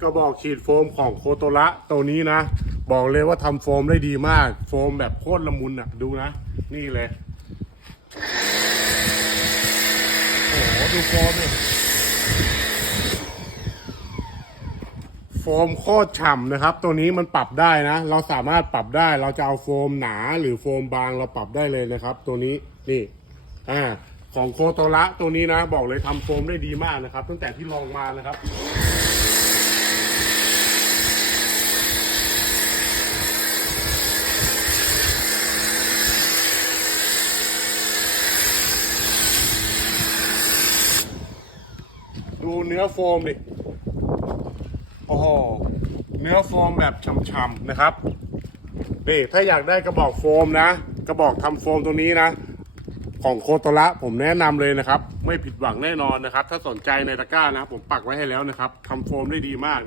กระบอกฉีดโฟมของโคโตระตัวนี้นะ บอกเลยว่าทำโฟมได้ดีมาก โฟมแบบโคตรละมุนอะ ดูนะ นี่เลย โอ้โห ดูโฟมเลยโฟมโคตรฉ่ำนะครับ ตัวนี้มันปรับได้นะ เราสามารถปรับได้ เราจะเอาโฟมหนาหรือโฟมบางเราปรับได้เลยนะครับ ตัวนี้ นี่ อ่า ของโคโตระตัวนี้นะ บอกเลยทำโฟมได้ดีมากนะครับ ตั้งแต่ที่ลองมานะครับดูเนื้อโฟมดิ โอ้โห เนื้อโฟมแบบฉ่ำๆนะครับนี่ถ้าอยากได้กระบอกโฟมนะ กระบอกทำโฟมตัวนี้นะ ของโคโตระผมแนะนำเลยนะครับ ไม่ผิดหวังแน่นอนนะครับ ถ้าสนใจในตะกร้านะผมปักไว้ให้แล้วนะครับทำโฟมได้ดีมาก